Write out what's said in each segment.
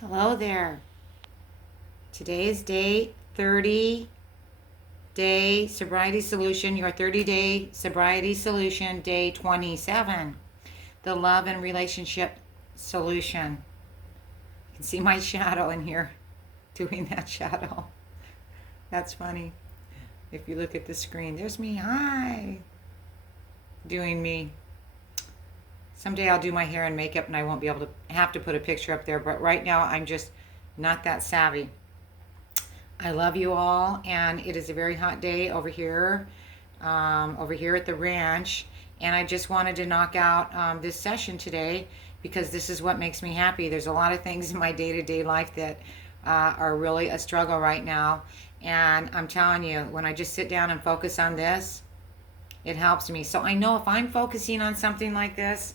Hello there. Today is day 30, day sobriety solution, your 30-day sobriety solution, day 27, the love and relationship solution. You can see my shadow in here doing that shadow. That's funny. If you look at the screen, there's me. Hi. Doing me. Someday I'll do my hair and makeup and I won't be able to have to put a picture up there, but right now I'm just not that savvy. I love you all, and it is a very hot day over here at the ranch. And I just wanted to knock out this session today because this is what makes me happy. There's a lot of things in my day-to-day life that are really a struggle right now, and I'm telling you, when I just sit down and focus on this, it helps me. So I know if I'm focusing on something like this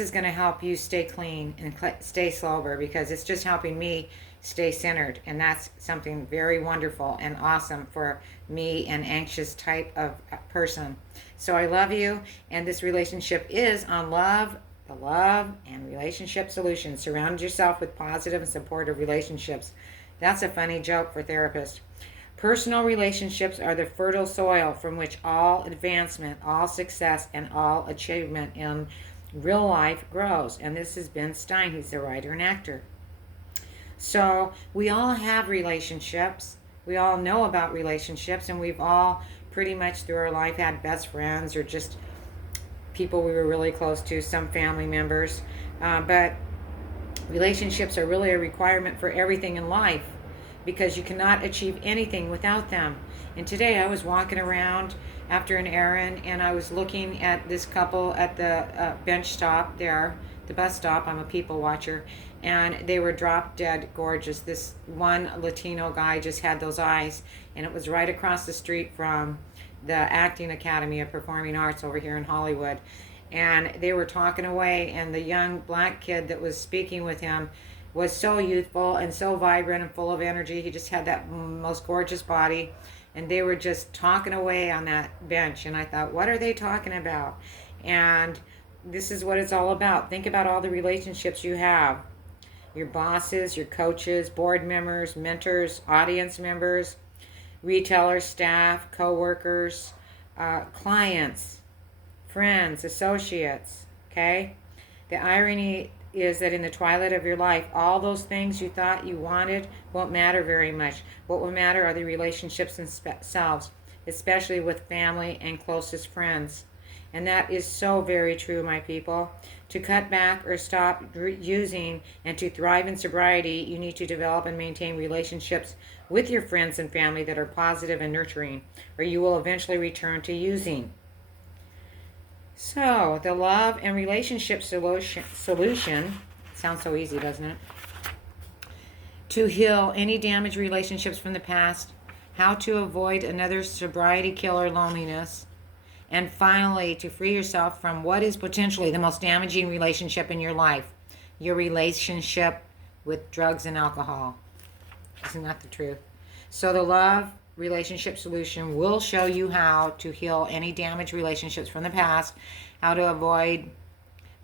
is going to help you stay clean and stay sober because it's just helping me stay centered. And that's something very wonderful and awesome for me, an anxious type of person. So I love you. And this relationship is on the love and relationship solution. Surround yourself with positive and supportive relationships. That's a funny joke for therapists. Personal relationships are the fertile soil from which all advancement, all success, and all achievement in real life grows. And this is Ben Stein. He's a writer and actor. So we all have relationships. We all know about relationships, and we've all pretty much through our life had best friends or just people we were really close to, some family members. But relationships are really a requirement for everything in life because you cannot achieve anything without them. And today I was walking around after an errand and I was looking at this couple at the bench stop there, the bus stop. I'm a people watcher, and they were drop dead gorgeous. This one Latino guy just had those eyes, and it was right across the street from the Acting Academy of Performing Arts over here in Hollywood. And they were talking away, and the young black kid that was speaking with him was so youthful and so vibrant and full of energy. He just had that most gorgeous body, and they were just talking away on that bench. And I thought, what are they talking about? And this is what it's all about. Think about all the relationships you have: your bosses, your coaches, board members, mentors, audience members, retailers, staff, co-workers, clients, friends, associates. Okay? The irony is that in the twilight of your life, all those things you thought you wanted won't matter very much. What will matter are the relationships themselves, especially with family and closest friends. And that is so very true, my people. To cut back or stop using and to thrive in sobriety, you need to develop and maintain relationships with your friends and family that are positive and nurturing, or you will eventually return to using. So, the love and relationship solution sounds so easy, doesn't it? To heal any damaged relationships from the past, how to avoid another sobriety killer, loneliness, and finally, to free yourself from what is potentially the most damaging relationship in your life, your relationship with drugs and alcohol. Isn't that the truth? So the love relationship solution will show you how to heal any damaged relationships from the past, how to avoid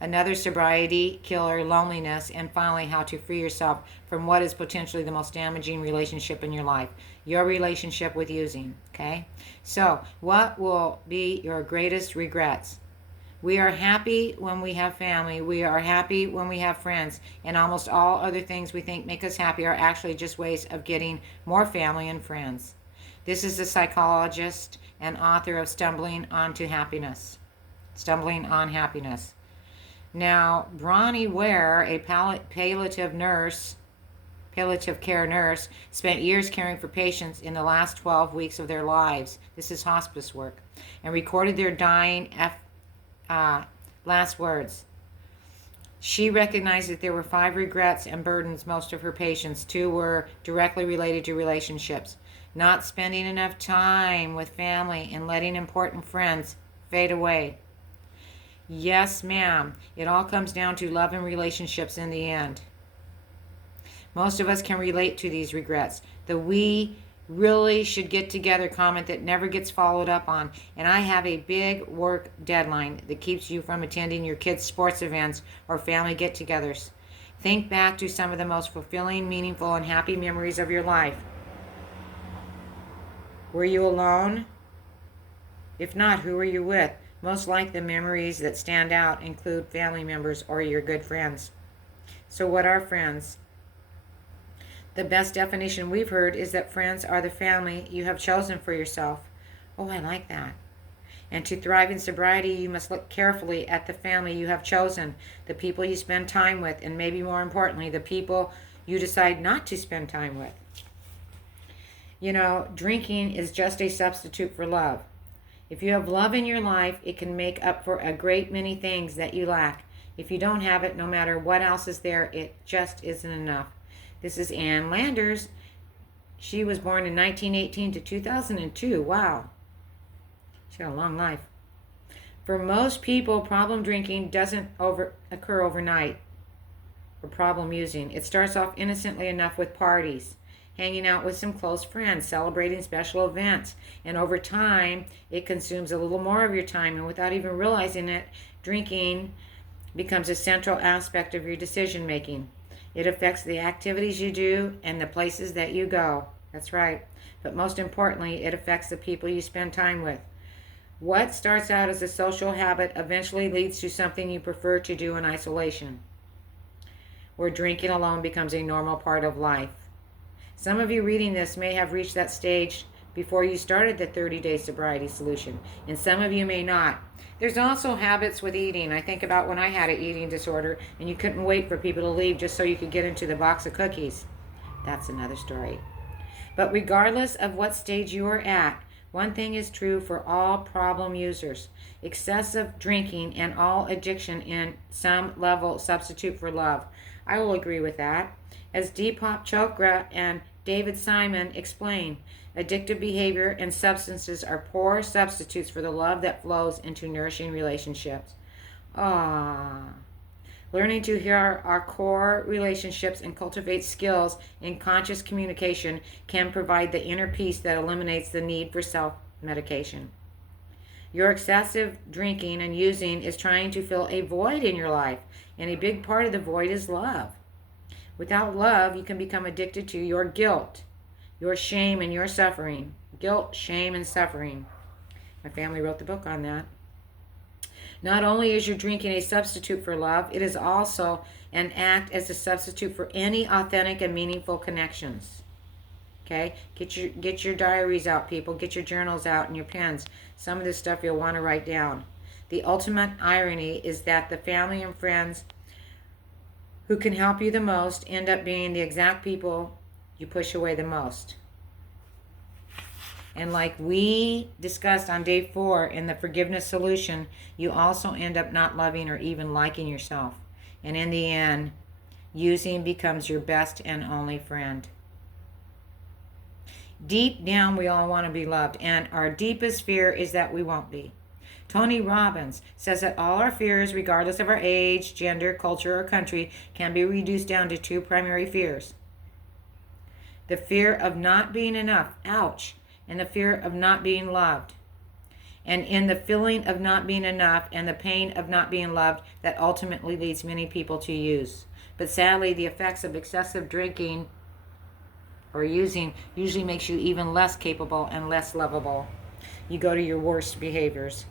another sobriety killer, loneliness, and finally how to free yourself from what is potentially the most damaging relationship in your life, your relationship with using. Okay? So what will be your greatest regrets? We are happy when we have family. We are happy when we have friends. And almost all other things we think make us happy are actually just ways of getting more family and friends. This is the psychologist and author of Stumbling on Happiness. Stumbling on Happiness. Now, Bronnie Ware, a palliative care nurse, spent years caring for patients in the last 12 weeks of their lives. This is hospice work. And recorded their dying last words. She recognized that there were 5 regrets and burdens most of her patients. 2 were directly related to relationships. Not spending enough time with family and letting important friends fade away. Yes, ma'am. It all comes down to love and relationships in the end. Most of us can relate to these regrets. The we really should get together comment that never gets followed up on. And I have a big work deadline that keeps you from attending your kids' sports events or family get-togethers. Think back to some of the most fulfilling, meaningful, and happy memories of your life. Were you alone? If not, who were you with? Most likely the memories that stand out include family members or your good friends. So what are friends? The best definition we've heard is that friends are the family you have chosen for yourself. Oh, I like that. And to thrive in sobriety, you must look carefully at the family you have chosen, the people you spend time with, and maybe more importantly, the people you decide not to spend time with. You know, drinking is just a substitute for love. If you have love in your life, it can make up for a great many things that you lack. If you don't have it, no matter what else is there, it just isn't enough. This is Ann Landers. She was born in 1918 to 2002. Wow. She had a long life. For most people, problem drinking doesn't occur overnight, or problem using. It starts off innocently enough with parties, hanging out with some close friends, celebrating special events, and over time, it consumes a little more of your time, and without even realizing it, drinking becomes a central aspect of your decision making. It affects the activities you do and the places that you go. That's right. But most importantly, it affects the people you spend time with. What starts out as a social habit eventually leads to something you prefer to do in isolation, where drinking alone becomes a normal part of life. Some of you reading this may have reached that stage before you started the 30-day sobriety solution, and some of you may not. There's also habits with eating. I think about when I had an eating disorder and you couldn't wait for people to leave just so you could get into the box of cookies. That's another story. But regardless of what stage you are at, one thing is true for all problem users. Excessive drinking and all addiction in some level substitute for love. I will agree with that. As Deepak Chopra and David Simon explain, addictive behavior and substances are poor substitutes for the love that flows into nourishing relationships. Learning to hear our core relationships and cultivate skills in conscious communication can provide the inner peace that eliminates the need for self-medication. Your excessive drinking and using is trying to fill a void in your life, and a big part of the void is love. Without love, you can become addicted to your guilt, your shame, and your suffering. Guilt, shame, and suffering. My family wrote the book on that. Not only is your drinking a substitute for love, it is also an act as a substitute for any authentic and meaningful connections. Okay? Get your diaries out, people. Get your journals out and your pens. Some of this stuff you'll want to write down. The ultimate irony is that the family and friends who can help you the most end up being the exact people you push away the most. And like we discussed on day 4 in the forgiveness solution, you also end up not loving or even liking yourself. And in the end, using becomes your best and only friend. Deep down, we all want to be loved, and our deepest fear is that we won't be. Tony Robbins says that all our fears, regardless of our age, gender, culture, or country, can be reduced down to 2 primary fears. The fear of not being enough, ouch, and the fear of not being loved. And in the feeling of not being enough and the pain of not being loved, that ultimately leads many people to use. But sadly, the effects of excessive drinking or using usually makes you even less capable and less lovable. You go to your worst behaviors.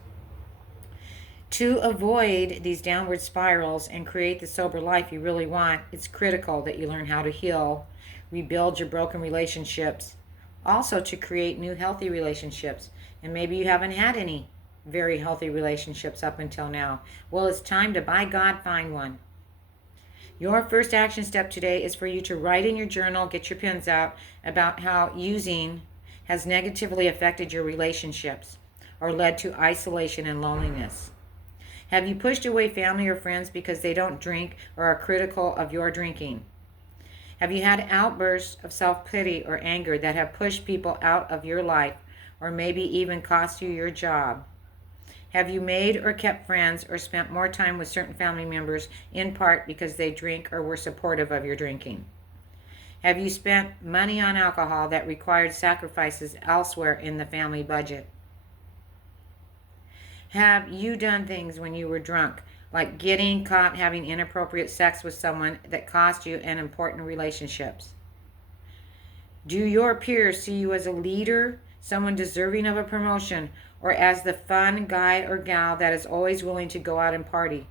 To avoid these downward spirals and create the sober life you really want, it's critical that you learn how to heal, rebuild your broken relationships, also to create new healthy relationships. And maybe you haven't had any very healthy relationships up until now. Well, it's time to, by God, find one. Your first action step today is for you to write in your journal, get your pens out, about how using has negatively affected your relationships or led to isolation and loneliness. Have you pushed away family or friends because they don't drink or are critical of your drinking? Have you had outbursts of self-pity or anger that have pushed people out of your life or maybe even cost you your job? Have you made or kept friends or spent more time with certain family members in part because they drink or were supportive of your drinking? Have you spent money on alcohol that required sacrifices elsewhere in the family budget? Have you done things when you were drunk like getting caught having inappropriate sex with someone that cost you an important relationships. Do your peers see you as a leader, someone deserving of a promotion, or as the fun guy or gal that is always willing to go out and party?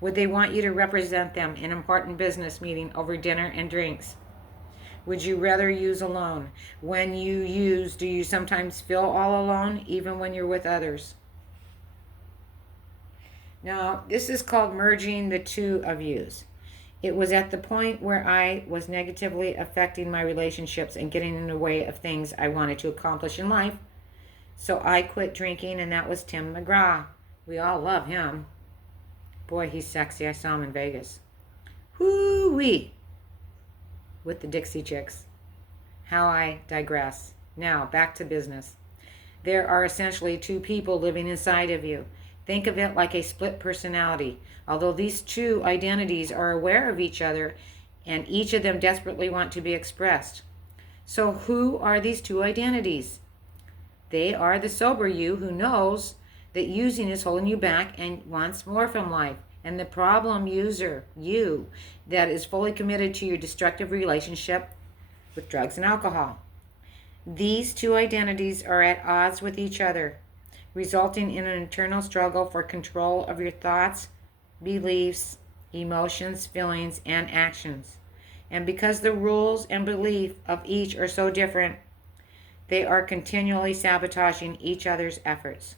Would they want you to represent them in an important business meeting over dinner and drinks? Would you rather use alone? When you use, do you sometimes feel all alone, even when you're with others? Now, this is called merging the two of yous. It was at the point where I was negatively affecting my relationships and getting in the way of things I wanted to accomplish in life. So I quit drinking, and that was Tim McGraw. We all love him. Boy, he's sexy. I saw him in Vegas. Whoo-wee! With the Dixie Chicks. How I digress. Now, back to business. There are essentially two people living inside of you. Think of it like a split personality. Although these two identities are aware of each other, and each of them desperately want to be expressed. So who are these two identities? They are the sober you who knows that using is holding you back and wants more from life, and the problem user, you, that is fully committed to your destructive relationship with drugs and alcohol. These two identities are at odds with each other, resulting in an internal struggle for control of your thoughts, beliefs, emotions, feelings, and actions. And because the rules and belief of each are so different, they are continually sabotaging each other's efforts.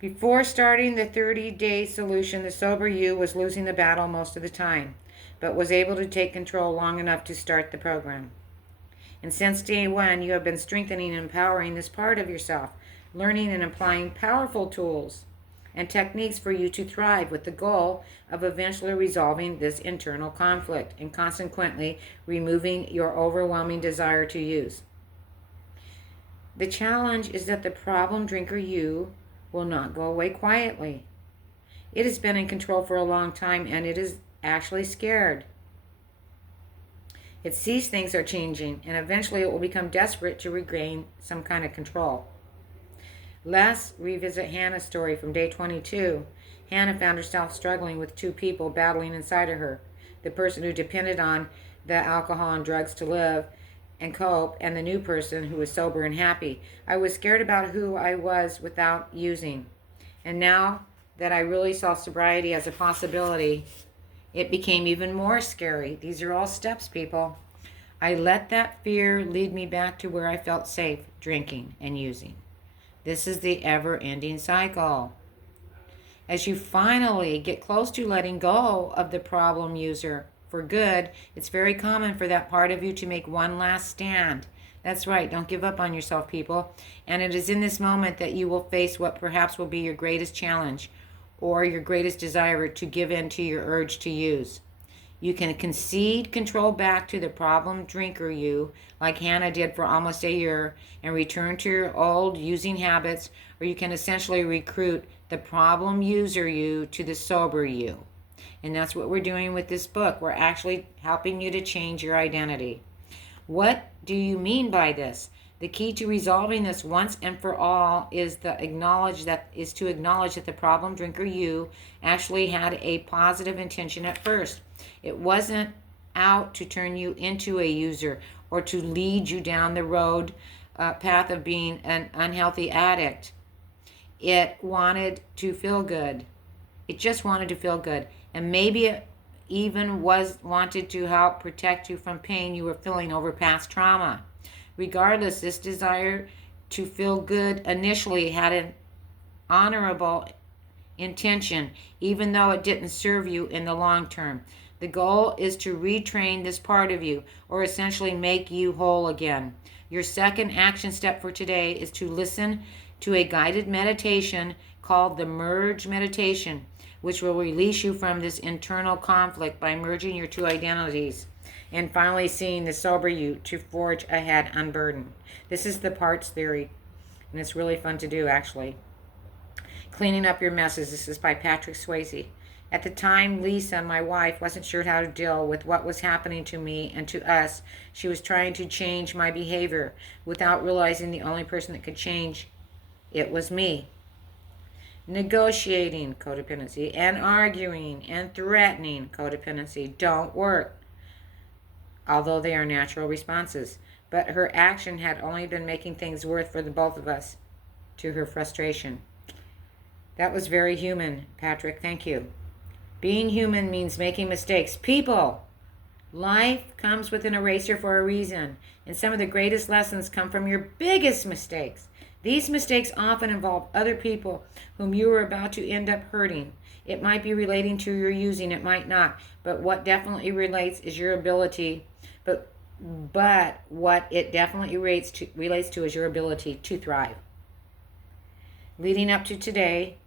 Before starting the 30-day solution, the sober you was losing the battle most of the time, but was able to take control long enough to start the program. And since day one, you have been strengthening and empowering this part of yourself, learning and applying powerful tools and techniques for you to thrive, with the goal of eventually resolving this internal conflict and consequently removing your overwhelming desire to use. The challenge is that the problem drinker you will not go away quietly. It has been in control for a long time, and it is actually scared. It sees things are changing, and eventually it will become desperate to regain some kind of control. Let's revisit Hannah's story from day 22. Hannah found herself struggling with two people battling inside of her. The person who depended on the alcohol and drugs to live and cope, and the new person who was sober and happy. I was scared about who I was without using. And now that I really saw sobriety as a possibility, it became even more scary. These are all steps, people. I let that fear lead me back to where I felt safe, drinking and using. This is the ever-ending cycle. As you finally get close to letting go of the problem user for good, it's very common for that part of you to make one last stand. That's right, don't give up on yourself, people. And it is in this moment that you will face what perhaps will be your greatest challenge or your greatest desire to give in to your urge to use. You can concede control back to the problem drinker you, like Hannah did for almost a year, and return to your old using habits, or you can essentially recruit the problem user you to the sober you. And that's what we're doing with this book. We're actually helping you to change your identity. What do you mean by this? The key to resolving this once and for all is to acknowledge that the problem drinker you actually had a positive intention at first. It wasn't out to turn you into a user or to lead you down the road path of being an unhealthy addict. It wanted to feel good. It just wanted to feel good. And maybe it even wanted to help protect you from pain you were feeling over past trauma. Regardless, this desire to feel good initially had an honorable intention, even though it didn't serve you in the long term. The goal is to retrain this part of you, or essentially make you whole again. Your second action step for today is to listen to a guided meditation called the Merge Meditation, which will release you from this internal conflict by merging your two identities and finally seeing the sober you to forge ahead unburdened. This is the parts theory, and it's really fun to do, actually. Cleaning Up Your Messes. This is by Patrick Swayze. At the time, Lisa, my wife, wasn't sure how to deal with what was happening to me and to us. She was trying to change my behavior without realizing the only person that could change it was me. Negotiating, codependency, and arguing and threatening, codependency, don't work, although they are natural responses. But her action had only been making things worse for the both of us, to her frustration. That was very human, Patrick. Thank you. Being human means making mistakes. People, life comes with an eraser for a reason, and some of the greatest lessons come from your biggest mistakes. These mistakes often involve other people whom you are about to end up hurting. It might be relating to your using, it might not, but what definitely relates is your ability, but what it definitely relates to is your ability to thrive. Leading up to today,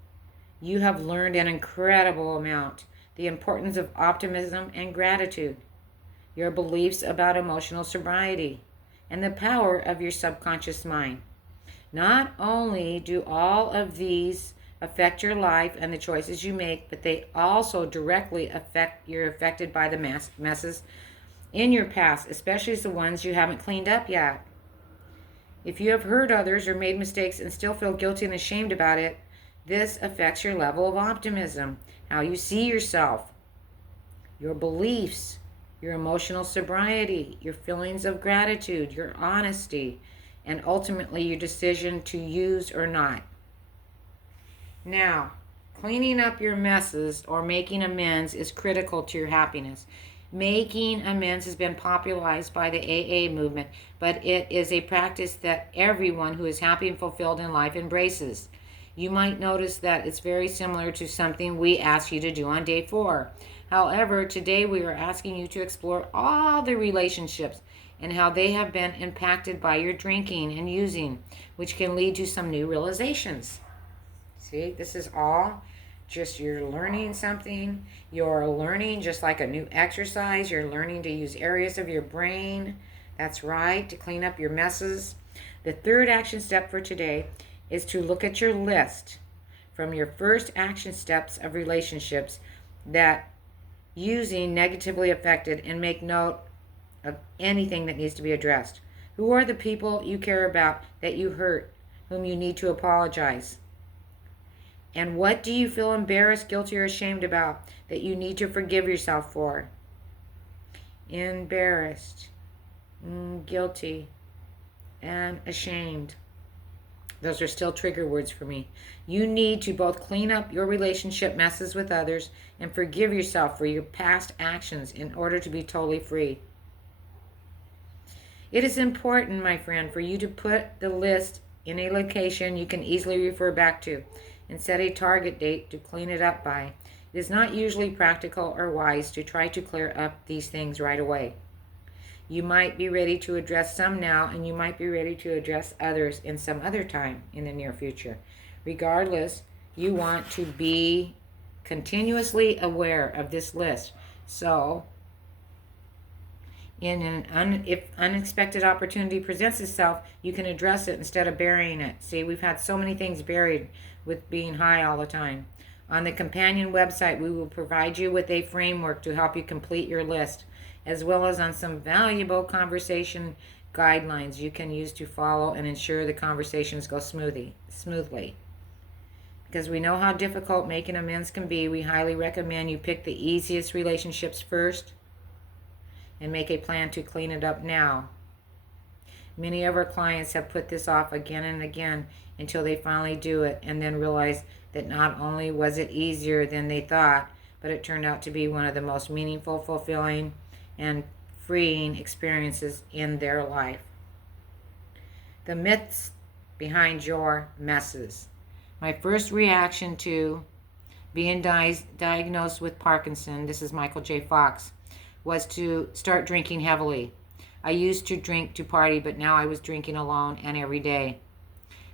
you have learned an incredible amount. The importance of optimism and gratitude, your beliefs about emotional sobriety, and the power of your subconscious mind. Not only do all of these affect your life and the choices you make, but they also directly you're affected by the messes in your past, especially the ones you haven't cleaned up yet. If you have hurt others or made mistakes and still feel guilty and ashamed about it, this affects your level of optimism, how you see yourself, your beliefs, your emotional sobriety, your feelings of gratitude, your honesty, and ultimately your decision to use or not. Now, cleaning up your messes or making amends is critical to your happiness. Making amends has been popularized by the AA movement, but it is a practice that everyone who is happy and fulfilled in life embraces. You might notice that it's very similar to something we asked you to do on day 4. However, today we are asking you to explore all the relationships and how they have been impacted by your drinking and using, which can lead to some new realizations. See, this is all just you're learning something. You're learning just like a new exercise. You're learning to use areas of your brain. That's right, to clean up your messes. The third action step for today is to look at your list from your first action steps of relationships that using negatively affected and make note of anything that needs to be addressed. Who are the people you care about that you hurt, whom you need to apologize? And what do you feel embarrassed, guilty, or ashamed about that you need to forgive yourself for? Embarrassed, guilty, and ashamed. Those are still trigger words for me. You need to both clean up your relationship messes with others and forgive yourself for your past actions in order to be totally free. It is important, my friend, for you to put the list in a location you can easily refer back to and set a target date to clean it up by. It is not usually practical or wise to try to clear up these things right away. You might be ready to address some now, and you might be ready to address others in some other time in the near future. Regardless, you want to be continuously aware of this list. So, if unexpected opportunity presents itself, you can address it instead of burying it. See, we've had so many things buried with being high all the time. On the companion website, we will provide you with a framework to help you complete your list, as well as on some valuable conversation guidelines you can use to follow and ensure the conversations go smoothly. Because we know how difficult making amends can be, we highly recommend you pick the easiest relationships first and make a plan to clean it up now. Many of our clients have put this off again and again until they finally do it and then realize that not only was it easier than they thought, but it turned out to be one of the most meaningful, fulfilling, and freeing experiences in their life. The myths behind your messes. My first reaction to being diagnosed with Parkinson, this is Michael J. Fox, was to start drinking heavily. I used to drink to party, but now I was drinking alone and every day.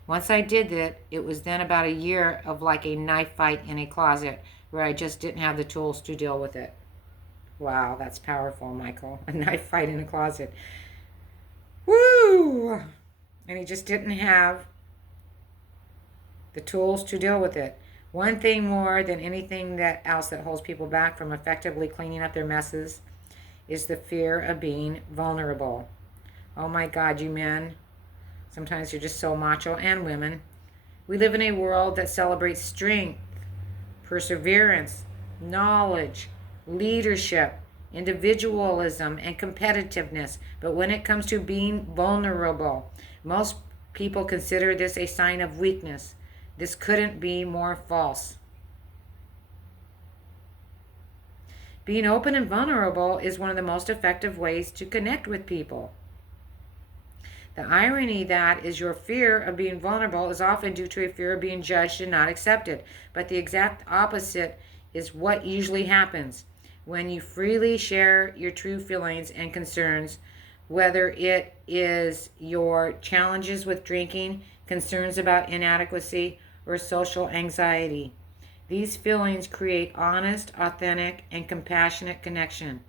Once I did that, it was then about a year of like a knife fight in a closet where I just didn't have the tools to deal with it. Wow, that's powerful, Michael. A knife fight in a closet. Woo! And he just didn't have the tools to deal with it. One thing more than anything else that holds people back from effectively cleaning up their messes is the fear of being vulnerable. Oh my God, you men. Sometimes you're just so macho, and women. We live in a world that celebrates strength, perseverance, knowledge, leadership, individualism, and competitiveness. But when it comes to being vulnerable, most people consider this a sign of weakness. This couldn't be more false. Being open and vulnerable is one of the most effective ways to connect with people. The irony that is your fear of being vulnerable is often due to a fear of being judged and not accepted. But the exact opposite is what usually happens when you freely share your true feelings and concerns, whether it is your challenges with drinking, concerns about inadequacy, or social anxiety. These feelings create honest, authentic, and compassionate connection.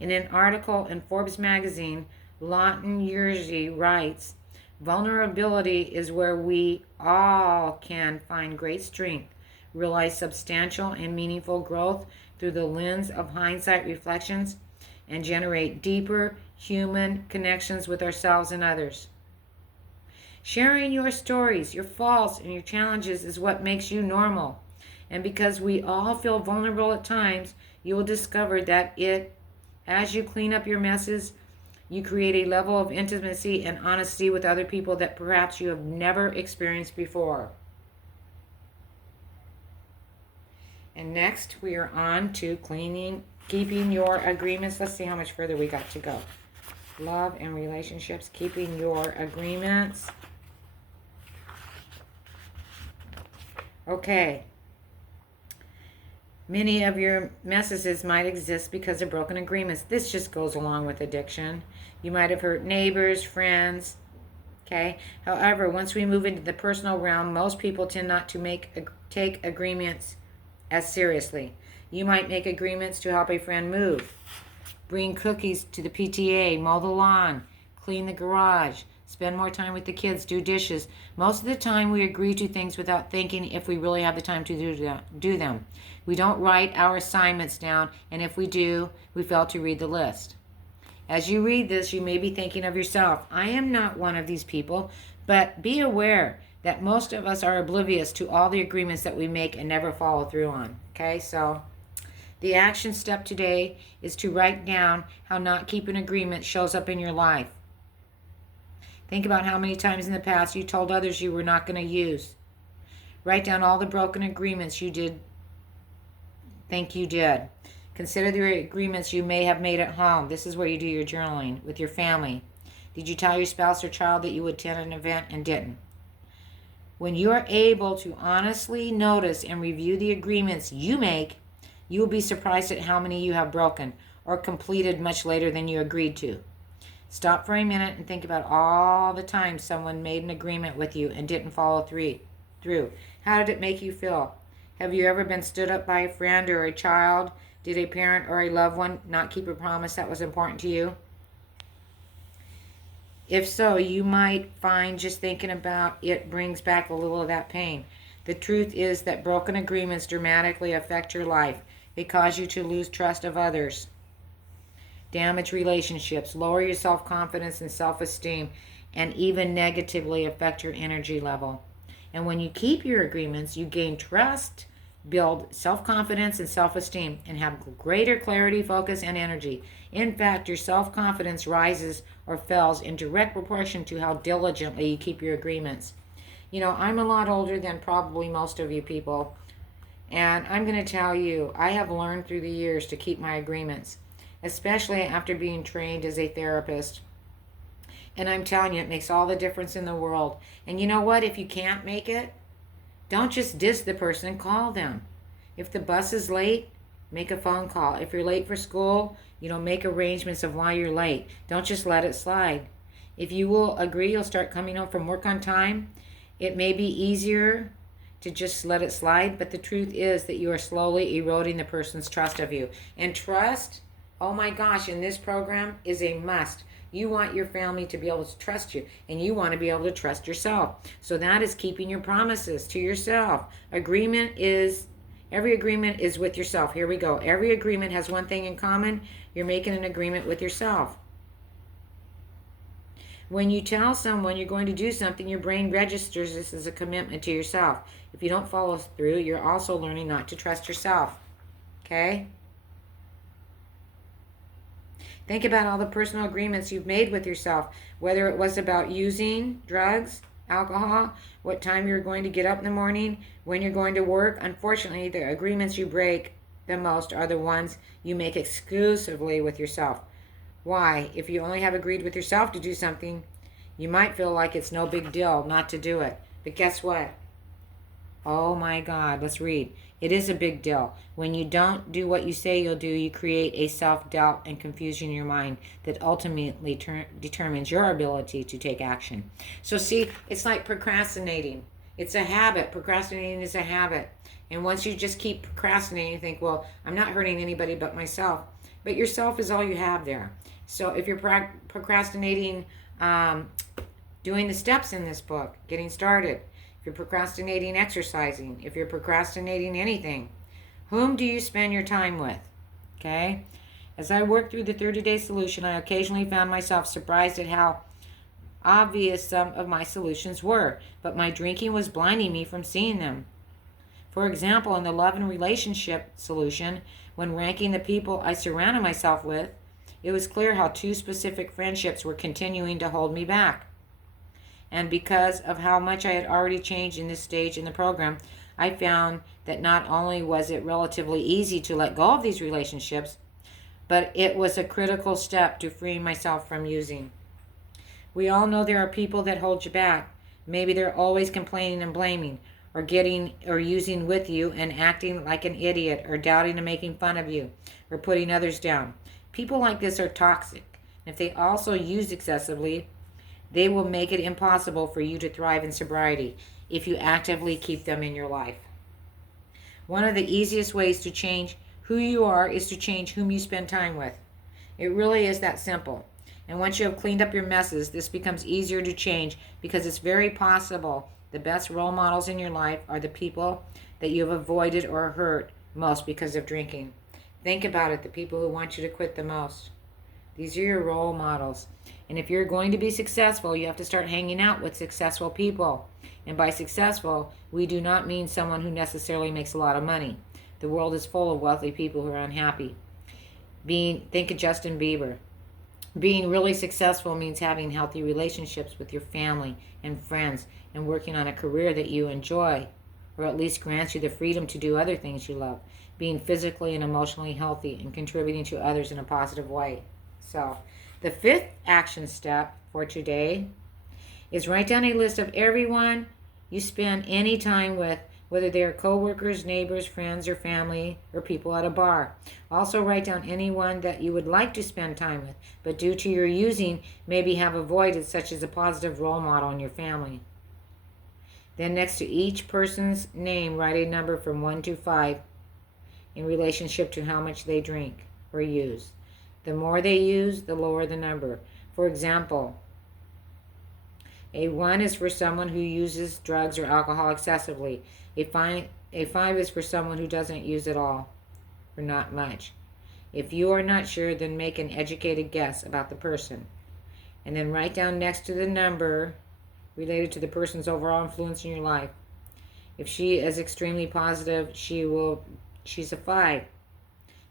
In an article in Forbes magazine, Lawton Yersey writes, vulnerability is where we all can find great strength, realize substantial and meaningful growth through the lens of hindsight reflections, and generate deeper human connections with ourselves and others. Sharing your stories, your faults, and your challenges is what makes you normal. And because we all feel vulnerable at times, you will discover that as you clean up your messes, you create a level of intimacy and honesty with other people that perhaps you have never experienced before. And next, we are on to keeping your agreements. Let's see how much further we got to go. Love and relationships, keeping your agreements. Okay. Many of your messes might exist because of broken agreements. This just goes along with addiction. You might have hurt neighbors, friends. Okay. However, once we move into the personal realm, most people tend not to take agreements as seriously. You might make agreements to help a friend move, bring cookies to the PTA, mow the lawn, clean the garage, spend more time with the kids, do dishes. Most of the time we agree to things without thinking if we really have the time to do them. We don't write our assignments down, and if we do, we fail to read the list. As you read this, you may be thinking of yourself, I am not one of these people, but be aware that most of us are oblivious to all the agreements that we make and never follow through on. Okay, so the action step today is to write down how not keeping agreements shows up in your life. Think about how many times in the past you told others you were not going to use. Write down all the broken agreements you think you did. Consider the agreements you may have made at home. This is where you do your journaling with your family. Did you tell your spouse or child that you would attend an event and didn't? When you are able to honestly notice and review the agreements you make, you will be surprised at how many you have broken or completed much later than you agreed to. Stop for a minute and think about all the times someone made an agreement with you and didn't follow through. How did it make you feel? Have you ever been stood up by a friend or a child? Did a parent or a loved one not keep a promise that was important to you? If so, you might find just thinking about it brings back a little of that pain. The truth is that broken agreements dramatically affect your life. They cause you to lose trust of others, damage relationships, lower your self-confidence and self-esteem, and even negatively affect your energy level. And when you keep your agreements, you gain trust, build self-confidence and self-esteem, and have greater clarity, focus, and energy. In fact, your self-confidence rises or falls in direct proportion to how diligently you keep your agreements. You know, I'm a lot older than probably most of you people, and I'm going to tell you, I have learned through the years to keep my agreements, especially after being trained as a therapist. And I'm telling you, it makes all the difference in the world. And you know what? If you can't make it, don't just diss the person, call them. If the bus is late, make a phone call. If you're late for school, make arrangements of why you're late. Don't just let it slide. If you will agree you'll start coming home from work on time, it may be easier to just let it slide, but the truth is that you are slowly eroding the person's trust of you. And trust, oh my gosh, in this program is a must. You want your family to be able to trust you, and you want to be able to trust yourself. So that is keeping your promises to yourself. Every agreement is with yourself. Here we go. Every agreement has one thing in common. You're making an agreement with yourself. When you tell someone you're going to do something, your brain registers this as a commitment to yourself. If you don't follow through, you're also learning not to trust yourself. Okay? Think about all the personal agreements you've made with yourself, whether it was about using drugs, alcohol, what time you're going to get up in the morning, when you're going to work. Unfortunately, the agreements you break the most are the ones you make exclusively with yourself. Why? If you only have agreed with yourself to do something, you might feel like it's no big deal not to do it. But guess what? Oh my God, let's read. It is a big deal. When you don't do what you say you'll do, you create a self-doubt and confusion in your mind that ultimately determines your ability to take action. So see, it's like procrastinating. It's a habit. Procrastinating is a habit. And once you just keep procrastinating, you think, well, I'm not hurting anybody but myself. But yourself is all you have there. So if you're procrastinating doing the steps in this book, getting started, if you're procrastinating exercising, if you're procrastinating anything, whom do you spend your time with? Okay? As I worked through the 30-day solution, I occasionally found myself surprised at how obvious some of my solutions were, but my drinking was blinding me from seeing them. For example, in the love and relationship solution, when ranking the people I surrounded myself with, it was clear how 2 specific friendships were continuing to hold me back. And because of how much I had already changed in this stage in the program, I found that not only was it relatively easy to let go of these relationships, but it was a critical step to freeing myself from using. We all know there are people that hold you back. Maybe they're always complaining and blaming, or using with you and acting like an idiot, or doubting and making fun of you, or putting others down. People like this are toxic. If they also use excessively, they will make it impossible for you to thrive in sobriety if you actively keep them in your life. One of the easiest ways to change who you are is to change whom you spend time with. It really is that simple. And once you have cleaned up your messes, this becomes easier to change, because it's very possible the best role models in your life are the people that you have avoided or hurt most because of drinking. Think about it, the people who want you to quit the most. These are your role models. And if you're going to be successful, you have to start hanging out with successful people. And by successful, we do not mean someone who necessarily makes a lot of money. The world is full of wealthy people who are unhappy. Think of Justin Bieber. Being really successful means having healthy relationships with your family and friends, and working on a career that you enjoy, or at least grants you the freedom to do other things you love. Being physically and emotionally healthy and contributing to others in a positive way. So, the 5th action step for today is write down a list of everyone you spend any time with, whether they are coworkers, neighbors, friends, or family, or people at a bar. Also write down anyone that you would like to spend time with, but due to your using, maybe have avoided, such as a positive role model in your family. Then next to each person's name, write a number from 1 to 5 in relationship to how much they drink or use. The more they use, the lower the number. For example, a 1 is for someone who uses drugs or alcohol excessively. A 5 is for someone who doesn't use at all, or not much. If you are not sure, then make an educated guess about the person. And then write down next to the number related to the person's overall influence in your life. If she is extremely positive, she's a 5.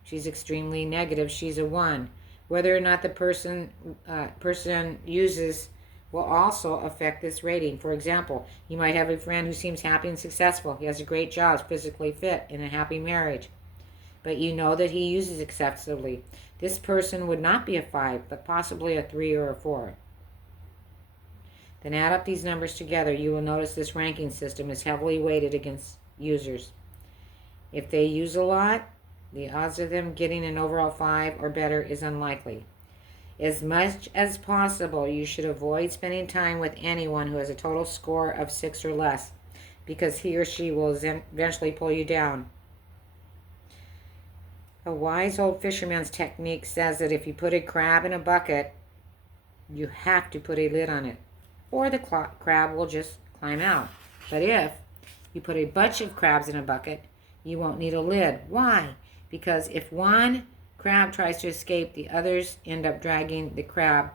She's extremely negative, she's a 1. Whether or not the person uses will also affect this rating. For example, you might have a friend who seems happy and successful. He has a great job, is physically fit, in a happy marriage. But you know that he uses excessively. This person would not be a 5, but possibly a 3 or a 4. Then add up these numbers together. You will notice this ranking system is heavily weighted against users. If they use a lot, the odds of them getting an overall 5 or better is unlikely. As much as possible, you should avoid spending time with anyone who has a total score of 6 or less, because he or she will eventually pull you down. A wise old fisherman's technique says that if you put a crab in a bucket, you have to put a lid on it, or the crab will just climb out. But if you put a bunch of crabs in a bucket, you won't need a lid. Why? Because if one crab tries to escape, the others end up dragging the crab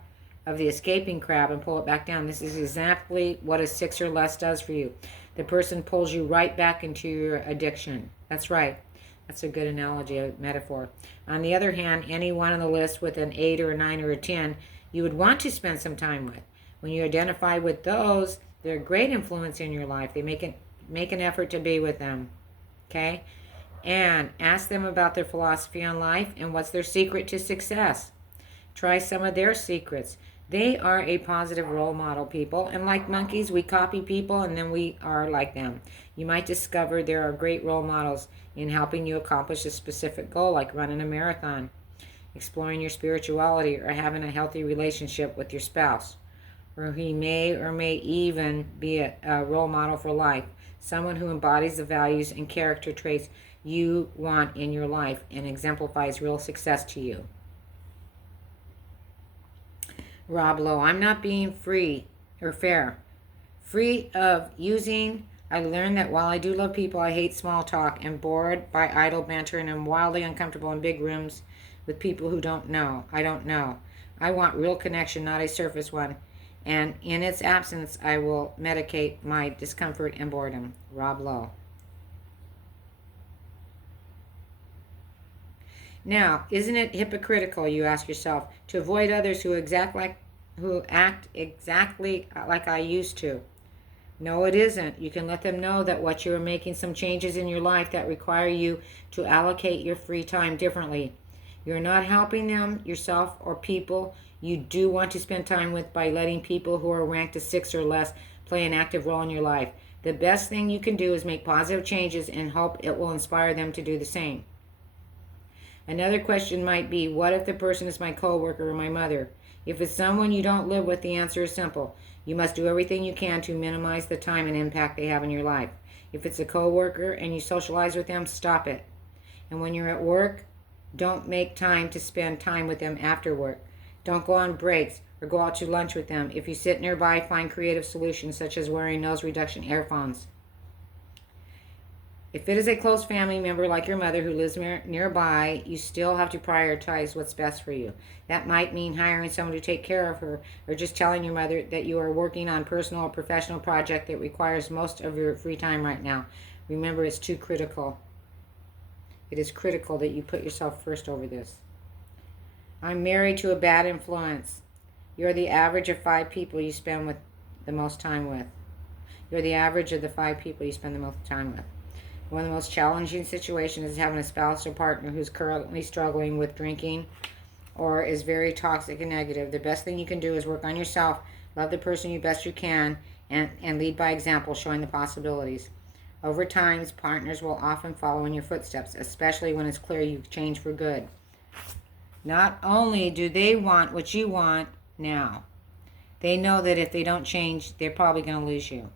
of the escaping crab and pull it back down. This is exactly what a 6 or less does for you. The person pulls you right back into your addiction. That's right. That's a good analogy, a metaphor. On the other hand, anyone on the list with an 8 or a 9 or a 10, you would want to spend some time with. When you identify with those, they're a great influence in your life. They make an effort to be with them. Okay? And ask them about their philosophy on life and what's their secret to success. Try some of their secrets. They are a positive role model, people. And like monkeys, we copy people and then we are like them. You might discover there are great role models in helping you accomplish a specific goal, like running a marathon, exploring your spirituality, or having a healthy relationship with your spouse. Or he may or may even be a role model for life, someone who embodies the values and character traits you want in your life and exemplifies real success to you. Rob Lowe, I'm not being free or fair. Free of using. I learned that while I do love people, I hate small talk and bored by idle banter and am wildly uncomfortable in big rooms with people who don't know. I don't know. I want real connection, not a surface one. And in its absence, I will medicate my discomfort and boredom. Rob Lowe. Now, isn't it hypocritical, you ask yourself, to avoid others who act exactly like I used to? No, it isn't. You can let them know that what you are making some changes in your life that require you to allocate your free time differently. You're not helping them, yourself, or people you do want to spend time with by letting people who are ranked a 6 or less play an active role in your life. The best thing you can do is make positive changes and hope it will inspire them to do the same. Another question might be, what if the person is my coworker or my mother? If it's someone you don't live with, the answer is simple. You must do everything you can to minimize the time and impact they have in your life. If it's a coworker and you socialize with them, stop it. And when you're at work, don't make time to spend time with them after work. Don't go on breaks or go out to lunch with them. If you sit nearby, find creative solutions such as wearing nose reduction earphones. If it is a close family member like your mother who lives nearby, you still have to prioritize what's best for you. That might mean hiring someone to take care of her, or just telling your mother that you are working on a personal or professional project that requires most of your free time right now. Remember, it's too critical. It is critical that you put yourself first over this. I'm married to a bad influence. You're the average of 5 people you spend with the most time with. You're the average of the 5 people you spend the most time with. One of the most challenging situations is having a spouse or partner who's currently struggling with drinking or is very toxic and negative. The best thing you can do is work on yourself, love the person you best you can, and lead by example, showing the possibilities. Over time, partners will often follow in your footsteps, especially when it's clear you've changed for good. Not only do they want what you want now, they know that if they don't change, they're probably going to lose you.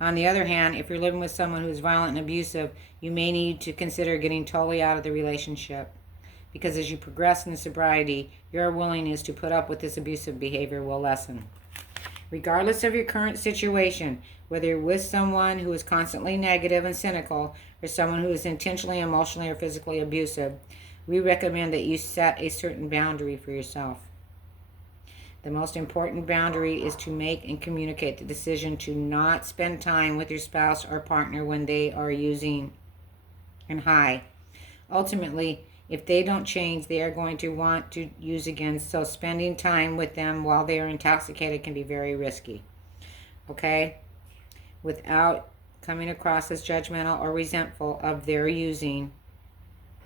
On the other hand, if you're living with someone who's violent and abusive, you may need to consider getting totally out of the relationship. Because as you progress in sobriety, your willingness to put up with this abusive behavior will lessen. Regardless of your current situation, whether you're with someone who is constantly negative and cynical, or someone who is intentionally, emotionally, or physically abusive, we recommend that you set a certain boundary for yourself. The most important boundary is to make and communicate the decision to not spend time with your spouse or partner when they are using and high. Ultimately, if they don't change, they are going to want to use again, so spending time with them while they are intoxicated can be very risky. Okay? Without coming across as judgmental or resentful of their using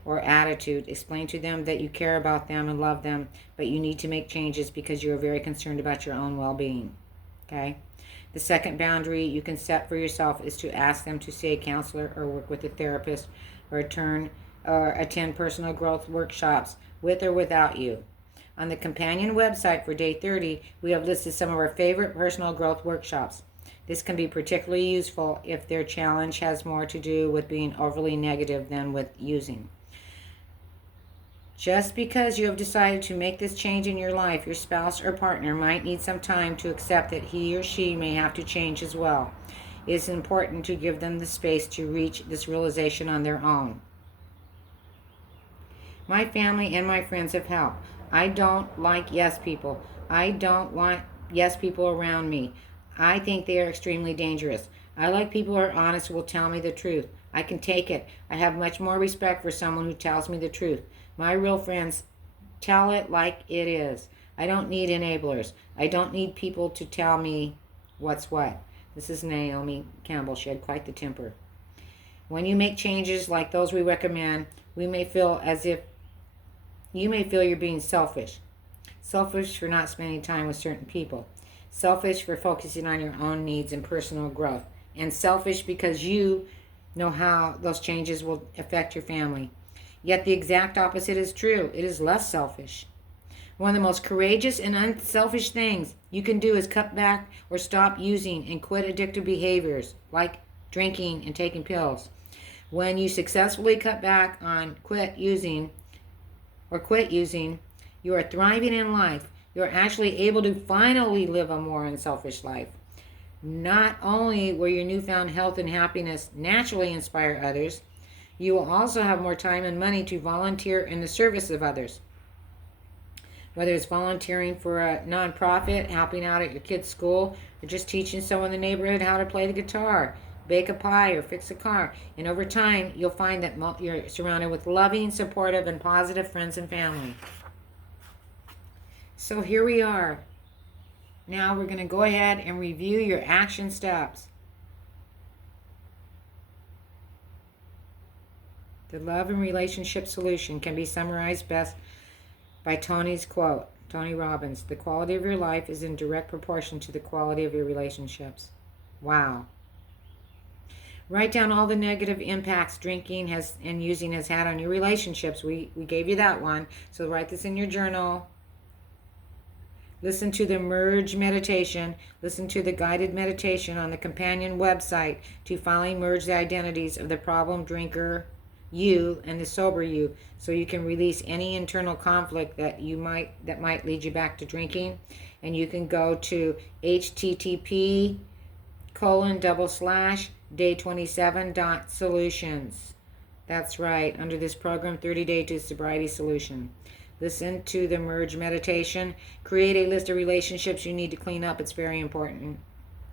or attitude, explain to them that you care about them and love them, but you need to make changes because you are very concerned about your own well-being. Okay? The second boundary you can set for yourself is to ask them to see a counselor or work with a therapist or attend personal growth workshops with or without you. On the companion website for Day 30, we have listed some of our favorite personal growth workshops. This can be particularly useful if their challenge has more to do with being overly negative than with using. Just because you have decided to make this change in your life, your spouse or partner might need some time to accept that he or she may have to change as well. It is important to give them the space to reach this realization on their own. My family and my friends have helped. I don't like yes people. I don't want yes people around me. I think they are extremely dangerous. I like people who are honest, who will tell me the truth. I can take it. I have much more respect for someone who tells me the truth. My real friends tell it like it is. I don't need enablers. I don't need people to tell me what's what. This is Naomi Campbell. She had quite the temper. When you make changes like those we recommend, we may feel as if you may feel you're being selfish. Selfish for not spending time with certain people. Selfish for focusing on your own needs and personal growth. And selfish because you know how those changes will affect your family. Yet the exact opposite is true. It is less selfish. One of the most courageous and unselfish things you can do is cut back or stop using and quit addictive behaviors like drinking and taking pills. When you successfully cut back on quit using, you are thriving in life. You are actually able to finally live a more unselfish life. Not only will your newfound health and happiness naturally inspire others, you will also have more time and money to volunteer in the service of others. Whether it's volunteering for a nonprofit, helping out at your kid's school, or just teaching someone in the neighborhood how to play the guitar, bake a pie, or fix a car. And over time, you'll find that you're surrounded with loving, supportive, and positive friends and family. So here we are. Now we're going to go ahead and review your action steps. The love and relationship solution can be summarized best by Tony's quote, Tony Robbins: "The quality of your life is in direct proportion to the quality of your relationships." Wow. Write down all the negative impacts drinking and using has had on your relationships. We gave you that one. So write this in your journal. Listen to the Merge meditation. Listen to the guided meditation on the companion website to finally merge the identities of the problem drinker, you, and the sober you, so you can release any internal conflict that might lead you back to drinking. And you can go to http://day27.solutions. That's right, under this program, 30 Day to Sobriety Solution. Listen to the Merge meditation. Create a list of relationships you need to clean up. It's very important.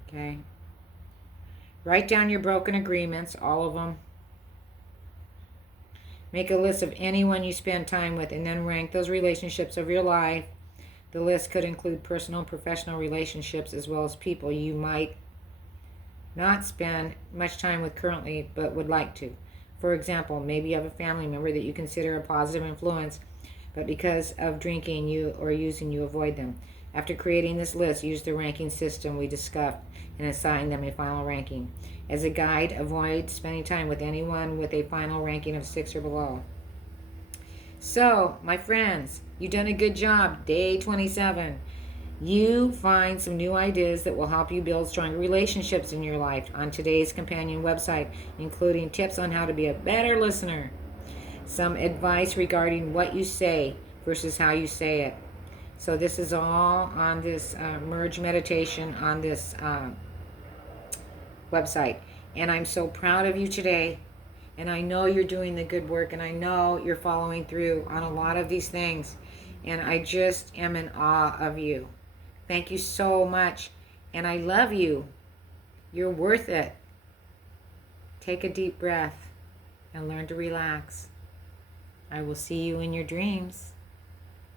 Okay. Write down your broken agreements, all of them. Make a list of anyone you spend time with and then rank those relationships of your life. The list could include personal and professional relationships as well as people you might not spend much time with currently but would like to. For example, maybe you have a family member that you consider a positive influence, but because of drinking or using, you avoid them. After creating this list, use the ranking system we discussed and assign them a final ranking. As a guide, avoid spending time with anyone with a final ranking of 6 or below. So, my friends, you've done a good job. Day 27. You find some new ideas that will help you build stronger relationships in your life on today's companion website, including tips on how to be a better listener, some advice regarding what you say versus how you say it. So this is all on this Merge meditation on this website. And I'm so proud of you today. And I know you're doing the good work, and I know you're following through on a lot of these things. And I just am in awe of you. Thank you so much. And I love you. You're worth it. Take a deep breath and learn to relax. I will see you in your dreams.